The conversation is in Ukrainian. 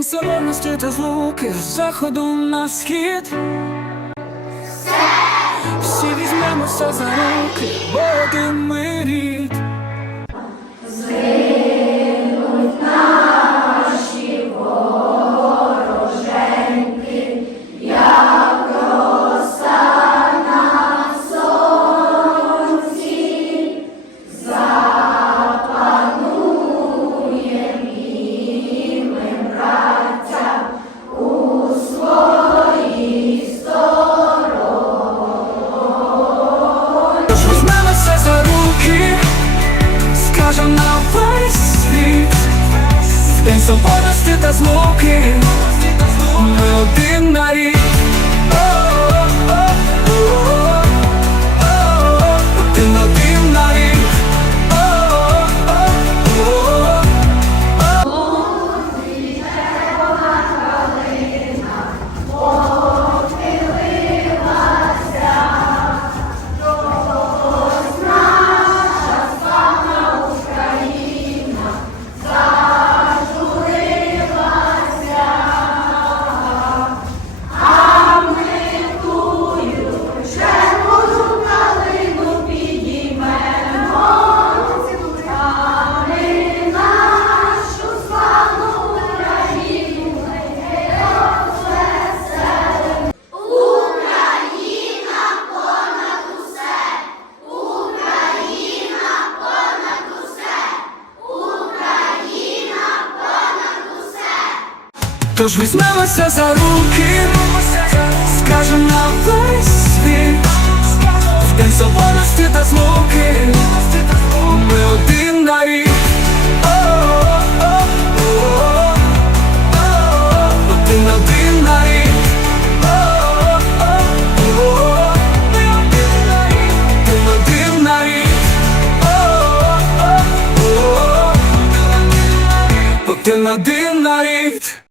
День соборності та злуки з заходу на схід. Всі візьмемося за руки, бо один ми рід. Соборності та злуки, Тож візьмемося за руки, скажем на весь світ, в день соборності та злуки, ми один на рік. Один на рік. На рік. Один на рік. Один один.